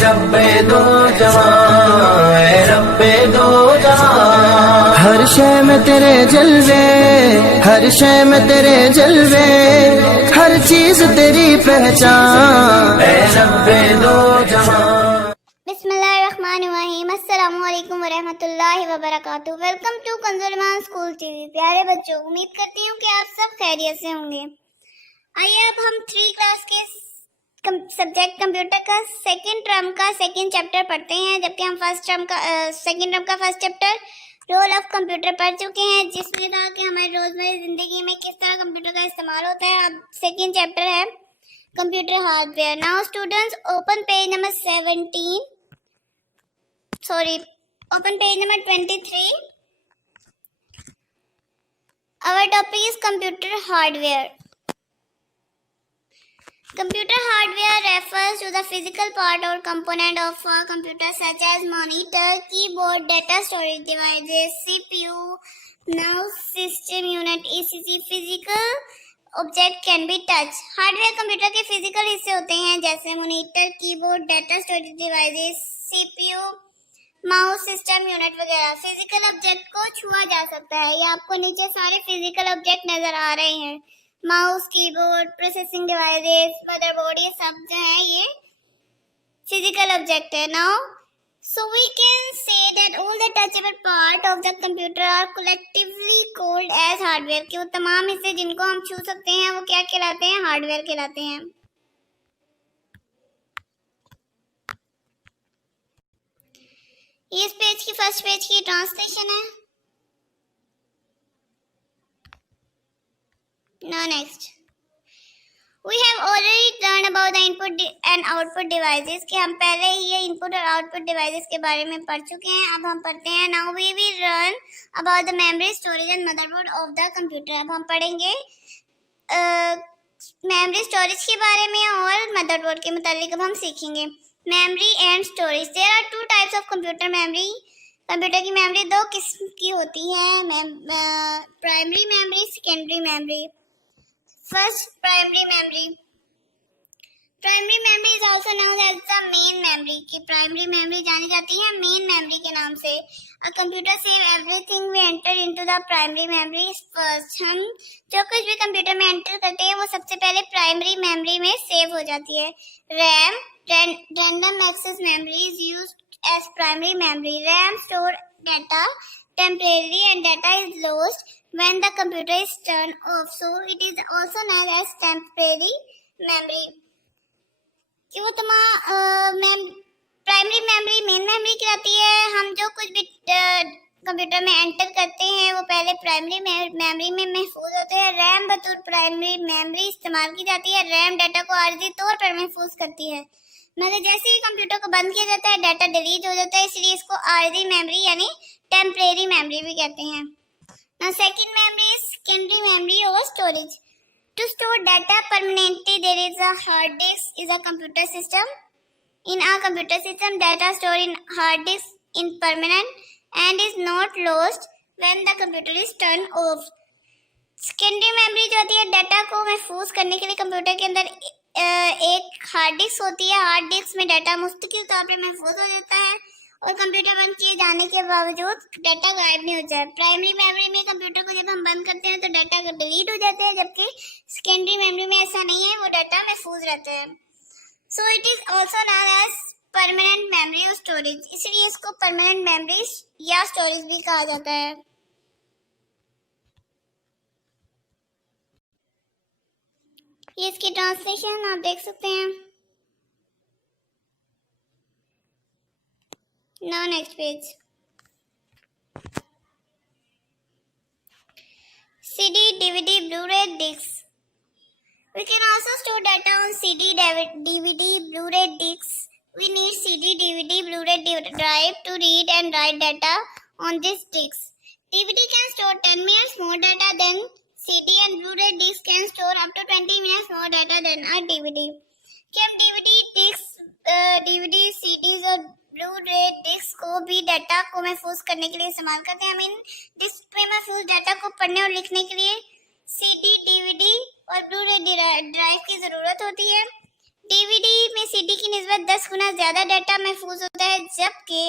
रब्बे दो जहां, ऐ रब्बे दो जहां। हर शय में तेरे जलवे, हर शय में तेरे जलवे, हर चीज तेरी पहचान, ऐ रब्बे दो जहां। बिस्मिल्लाहिर्रहमानिर्रहीम। अस्सलामु अलैकुम वरहमतुल्लाहि वबरकातुहू। Welcome to Kanzul Iman school TV. प्यारे बच्चों, उम्मीद करती हूँ कि आप सब खैरियत से होंगे। आइए अब हम 3 क्लास के सब्जेक्ट कंप्यूटर का सेकंड टर्म का सेकंड चैप्टर पढ़ते हैं, जबकि हम फर्स्ट टर्म का सेकंड टर्म का first chapter role of computer पढ़ चुके हैं, जिसमें था कि हमारी रोजमर्रा जिंदगी में किस तरह कंप्यूटर का इस्तेमाल होता है। अब सेकंड चैप्टर है computer hardware. Now students, open page number 17, sorry, open page number 23. Our topic is computer hardware. Computer hardware refers to the physical part or component of a computer such as monitor, keyboard, data storage devices, CPU, mouse, system unit, etc. Physical object can be touched. Hardware computer के physical हिस्से होते हैं, जैसे monitor, keyboard, data storage devices, CPU, mouse, system unit वगैरह। Physical object को छुआ जा सकता है। ये आपको नीचे सारे फिजिकल ऑब्जेक्ट नजर आ रहे हैं, mouse, keyboard, processing devices, motherboard, ये सब जो है ये फिजिकल ऑब्जेक्ट है। Now so we can say that all the touchable part of the computer are collectively called as hardware। कि वो तमाम हिस्से जिनको हम छू सकते हैं वो क्या कहलाते हैं? हार्डवेयर कहलाते हैं। इस पेज की फर्स्ट पेज की ट्रांसलेशन है। Now next, we have already learned about the input and output devices। कि हम पहले ही ये इनपुट और आउटपुट डिवाइसेस के बारे में पढ़ चुके हैं। अब हम पढ़ते हैं now we will learn about the memory, storage and motherboard of the computer। अब हम पढ़ेंगे मेमोरी स्टोरेज के बारे में और मदरबोर्ड के मुतालिक अब हम सीखेंगे। Memory and storage. There are 2 types of computer memory. Computer की मेमोरी 2 किस्म की होती है, primary memory, secondary memory. First, primary memory. Primary memory is also known as the main memory. की प्राइमरी मेमोरी जानी जाती है मेन मेमोरी के नाम से। A computer save everything we enter into the primary memory first. हम जो कुछ भी कंप्यूटर में एंटर करते हैं वो सबसे पहले प्राइमरी मेमोरी में सेव हो जाती है। RAM, random access memory is used as primary memory. RAM store data temporarily and data is lost when the computer is turned off, so it is also known as temporary memory। कि वो primary memory main memory कहलाती है। हम जो कुछ भी computer में enter करते हैं वो पहले प्राइमरी मेमोरी में महफूज होते हैं। रैम बतौर प्राइमरी मेमोरी इस्तेमाल की जाती है। रैम डाटा को आर्जी तौर पर महफूज करती है, मगर जैसे ही कंप्यूटर को बंद किया जाता है डाटा डिलीट हो जाता है, इसलिए इसको आर्जी मेमोरी यानी टेम्परेरी मेमोरी भी कहते हैं। Now second memory is secondary memory or storage। To store data permanently, there is a hard disk is a computer system। In a computer system, data stored in hard disk in permanent and is not lost when the computer is turned off। Secondary memory जो होती है data को महफूज करने के लिए computer के अंदर एक हार्ड डिस्क होती है। हार्ड डिस्क में डाटा मुस्तकिल तौर पर महफूज हो जाता है और कंप्यूटर बंद किए जाने के बावजूद डाटा गायब नहीं हो जाए। प्राइमरी मेमोरी में कंप्यूटर को जब हम बंद करते हैं तो डाटा डिलीट हो जाते हैं, जबकि सेकेंडरी मेमोरी में ऐसा नहीं है, वो डाटा महफूज रहता है। So it is also known as permanent memory और स्टोरेज, इसलिए इसको परमानेंट मेमोरी या स्टोरेज भी कहा जाता है। ये इसकी ट्रांसलेशन आप देख सकते हैं। Now next page। CD, DVD, Blu-ray discs। We can also store data on CD, DVD, Blu-ray discs। We need CD, DVD, Blu-ray drive to read and write data on these discs। DVD can store 10 minutes more data than CD and Blu-ray disc can store up to 20 minutes more data than a DVD। कि हम DVD, CDs और Blu-ray disc को भी data को महफूज करने के लिए इस्तेमाल करते हैं। हम इन डिस्क पे महफूज डाटा को पढ़ने और लिखने के लिए CD, DVD और ब्लू-रे ड्राइव की ज़रूरत होती है। डीवीडी में सीडी की निस्बत 10 गुना ज्यादा डाटा महफूज होता है, जबकि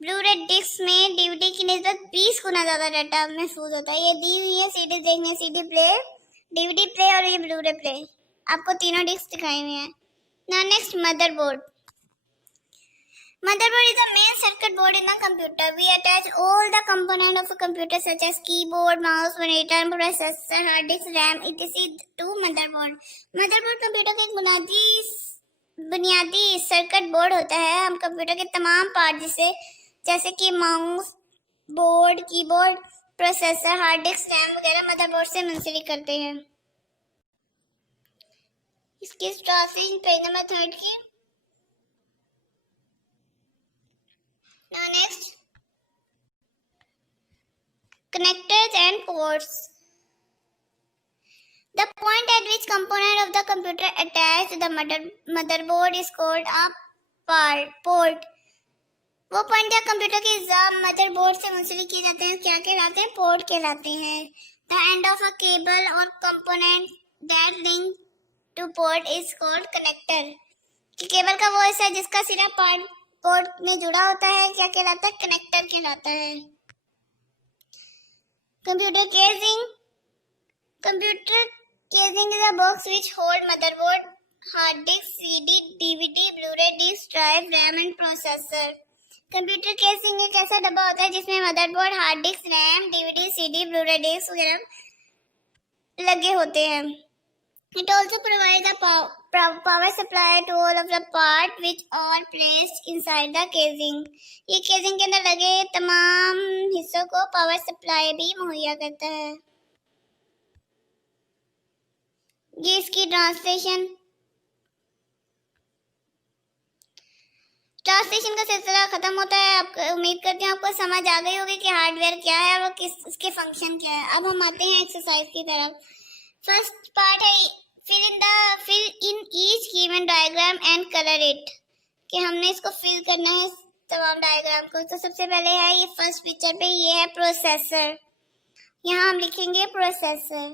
ब्लू रे डिस्क में डीवीडी की निस्बत 20 गुना ज्यादा डाटा महफूज होता है। ये दी हुई है सीडी देखने, सीडी प्ले, डीवीडी प्ले और ये ब्लू रे प्ले, आपको तीनों डिस्क दिखाई हुई हैं। Now next, motherboard. Motherboard is the main circuit board in the computer. We attach all the components of a computer such as keyboard, mouse, monitor, processor, hard disk, RAM, etc. to motherboard. Motherboard computer का एक बुनियादी circuit board होता है। हम computer के तमाम part जैसे कि mouse, board, keyboard, processor, hard disk, RAM वगैरह मदरबोर्ड से मुंसलिक करते हैं। इसकी स्ट्रक्चर पेज नंबर 3 की। Now next, connectors and ports. The point at which component of the computer attached to the motherboard is called a port. वो point जहाँ computer के अज्जा मदरबोर्ड से मुंसलिक किए जाते हैं क्या कहलाते हैं? पोर्ट कहलाते हैं। The end of a cable or component that link to port is called connector. कि केबल का वो हिस्सा जिसका सिरा पोर्ट में जुड़ा होता है क्या कहलाता है? कनेक्टर कहलाता है। Computer casing is a box which hold motherboard, hard disk, CD, DVD, Blu-ray disk, drive, RAM and processor. Computer casing एक ऐसा डब्बा होता है जिसमें motherboard, hard disk, RAM, DVD, CD, Blu-ray disk वगैरह लगे होते हैं। It also provides a power supply to all of the parts which are placed inside the casing. ये casing के अंदर लगे तमाम हिस्सों को पावर सप्लाई भी मुहैया करता है। ये इसकी ट्रांसलेशन का सिलसिला खत्म होता है। आप उम्मीद करती हूँ आपको समझ आ गई होगी कि हार्डवेयर क्या है और उसके फंक्शन क्या है। अब हम आते हैं एक्सरसाइज की तरफ। फर्स्ट पार्ट है fill in each given diagram and color it, कि हमने इसको फिल करना है तमाम डायग्राम को। तो सबसे पहले है ये फर्स्ट पिक्चर पे, ये है प्रोसेसर, यहाँ हम लिखेंगे प्रोसेसर।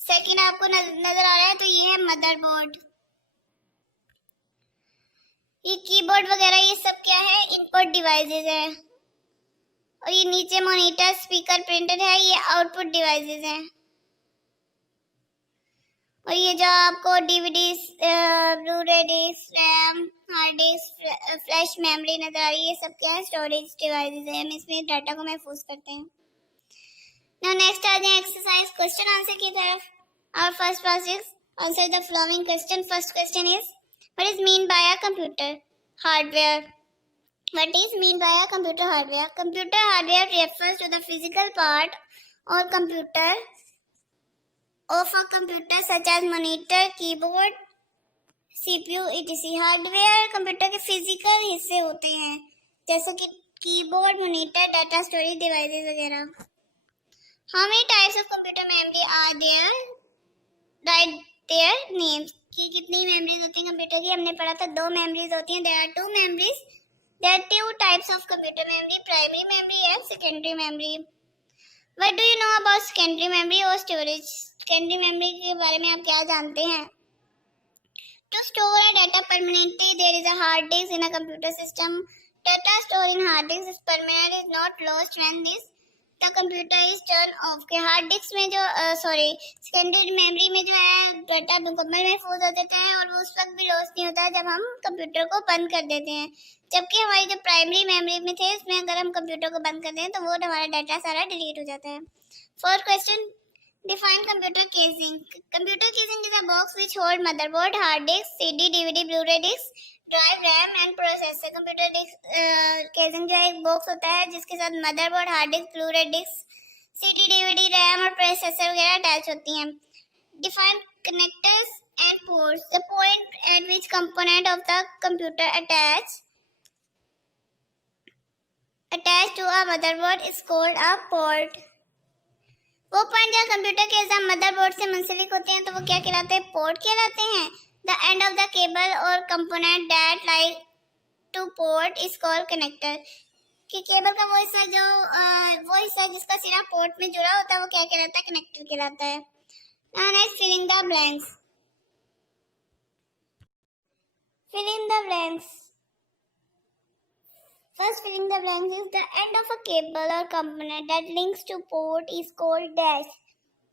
सेकंड आपको नजर आ रहा है तो ये है मदरबोर्ड। ये कीबोर्ड वगैरह ये सब क्या है? इनपुट डिवाइसेस है। और ये नीचे मॉनिटर, स्पीकर, प्रिंटर है, ये आउटपुट डिवाइसेस हैं। और ये जो आपको DVD, Blu-ray disk, RAM, hard disk, flash memory नजर आ रही है, ये सब क्या है? स्टोरेज डिवाइसेस है। हम इसमें डाटा को महफूज करते हैं। नाउ नेक्स्ट आ जाए एक्सरसाइज क्वेश्चन आंसर की तरफ। Our first part is answer the following question. First question is, what is mean by a computer hardware? What is mean by a computer hardware? Computer hardware refers to the physical part or computer of a computer such as monitor, keyboard, CPU, etc. Hardware computer के physical हिस्से होते हैं जैसे कि keyboard, monitor, data storage devices वगैरह। How many types of computer memory are there? Write their names. कि कितनी memories होती हैं कंप्यूटर की? हमने पढ़ा था 2 मेमोरीज होती हैं। There are 2 memories. There are 2 types of computer memory, primary memory and secondary memory. What do you know about secondary memory or storage? Secondary memory के बारे में आप क्या जानते हैं? To store a data permanently, there is a hard disk in a computer system. Data stored in hard disk is permanent, is not lost when the computer is turned off. के hard disk में जो secondary memory में जो है data मुकम्मल महफूज हो जाता है और वो उस वक्त भी लॉस नहीं होता है जब हम कंप्यूटर को बंद कर देते हैं। जबकि हमारी जो प्राइमरी मेमोरी में थे उसमें अगर हम कंप्यूटर को बंद कर दें तो वो हमारा डाटा सारा डिलीट हो जाता है। First question, define computer casing. Computer casing is a box which hold motherboard, hard disk, CD, DVD, Blu-ray disc, drive, RAM and processor. Computer casing जो है एक बॉक्स होता है जिसके साथ motherboard, hard disk, Blu-ray disk, CD, DVD, RAM और processor वगैरह attach होती हैं। Define connectors and ports. The point at which component of the computer attached to a motherboard is called a port. वो point जहाँ computer के exam motherboard से मुंसलिक होते हैं तो वो क्या कहलाते हैं? पोर्ट कहलाते हैं। The end of the cable और component that like to port is called connector. कि केबल का वो हिस्सा जिसका सिरा पोर्ट में जुड़ा होता है वो क्या कहलाता है? कनेक्टर कहलाता है। Now next, filling the blanks. Fill in the blanks. First filling the blanks is the end of a cable or component that links to port is called dash.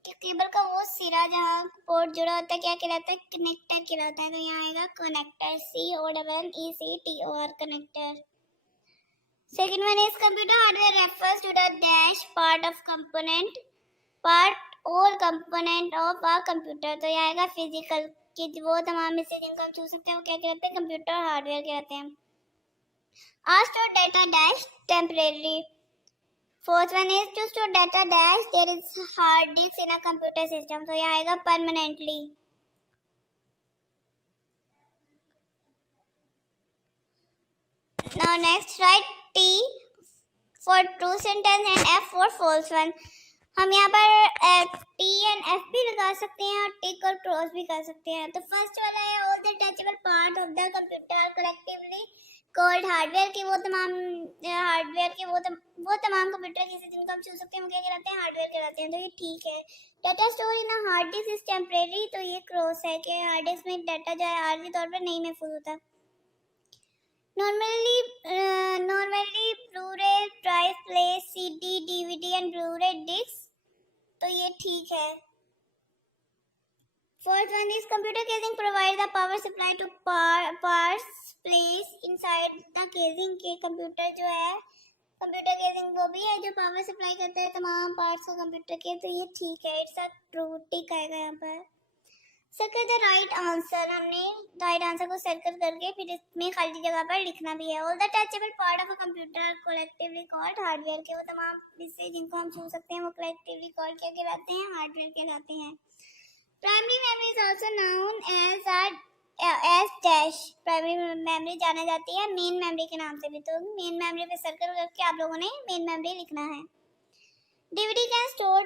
Cable का वो सिरा जहाँ पोर्ट जुड़ा होता है क्या कहलाता है? कनेक्टर कहलाता है। तो यहाँ आएगा connector, CONNECTOR connector. Second one is computer hardware refers to the dash part of component of a computer। तो यहाँ आएगा फिजिकल कि वो तमाम हिस्से जिनको हम छू सकते हैं वो क्या कहलाते हैं? कंप्यूटर हार्डवेयर कहलाते हैं। Store data dash temporarily. Fourth one is to store data dash there is hard disk in a computer system। तो यहाँ आएगा permanently। Now next write T for true sentence and F for false one। हम यहाँ पर T and F भी लगा सकते हैं और टिक और क्रॉस भी कर सकते हैं। तो फर्स्ट वाला है all the touchable part of the computer are collectively called hardware के वो तमाम कंप्यूटर जैसे जिनको हम छू सकते हैं वो क्या कहलाते हैं? हार्डवेयर कहलाते हैं। तो ये ठीक है। Data store in hard disk is temporary. तो ये क्रॉस है कि हार्ड डिस्क में डाटा जो है आर्जी तौर पर नहीं महफूज होता। Normally Blu-ray drive play CD DVD and Blu-ray disk. तो ये ठीक है। Fourth one is computer casing provide the power supply to parts placed inside the casing के कंप्यूटर जो है कंप्यूटर केसिंग वो भी है जो पावर सप्लाई करता है तमाम पार्ट्स को कंप्यूटर के। तो ये ठीक है। इट्स अ ट्रू टिक आएगा यहाँ पर। Circle the right answer. हमने राइट आंसर को सर्कल करके फिर इसमें खाली जगह पर लिखना भी है। All the touchable part of a computer collectively called hardware के वो तमाम हिस्से जिनको हम छू सकते हैं वो कलेक्टिवली कॉल्ड क्या कहलाते हैं? हार्डवेयर कहलाते हैं। Primary memory is also known as dash. Primary memory जाना जाती है मेन मेमोरी के नाम से भी। तो मेन मेमोरी पे सर्कल करके आप लोगों ने मेन मेमोरी लिखना है। DVD can store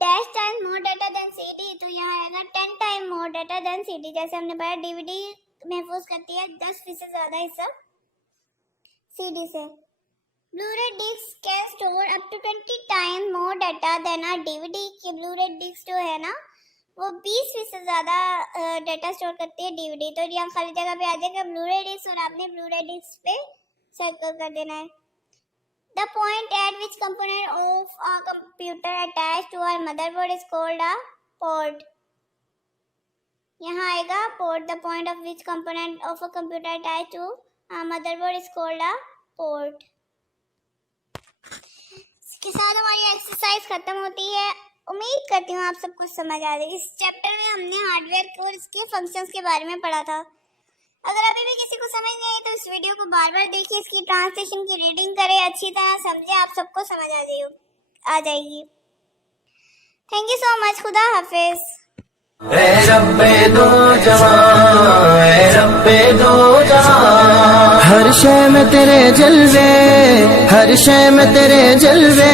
dash time more data than CD. तो यहाँ आएगा 10 time more data than CD. जैसे हमने पढ़ा डीवीडी महफूज करती है 10% से ज्यादा हिस्सा सीडी से। Blu-ray disk can store up to 20 time more data than a DVD. के ब्लू-रे डिस्क जो है ना वो 20% से ज्यादा डाटा स्टोर करती है डीवीडी। तो यहाँ खाली जगह पे आ जाएगा ब्लू-रे डिस्क और आपने ब्लू-रे डिस्क पे सर्कल कर देना है। The point at which component of a computer attached to our motherboard is called a port. यहाँ आएगा port. The point of which component of a computer attached to a motherboard is called a port. इसके साथ हमारी exercise खत्म होती है। उम्मीद करती हूँ आप सब कुछ समझ आ जाएगी। इस चैप्टर में हमने हार्डवेयर को और इसके फंक्शंस के बारे में पढ़ा था। अगर अभी भी किसी को समझ नहीं आई तो इस वीडियो को बार बार देखिए, इसकी ट्रांसलेशन की रीडिंग करें, अच्छी तरह समझे, आप सबको समझ आ जाएगी। Thank you so much. खुदा हाफिज। हर शय में तेरे जलवे, हर शय में तेरे जलवे,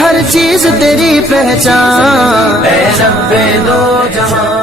हर चीज तेरी पहचान। रब्बे दो जहां।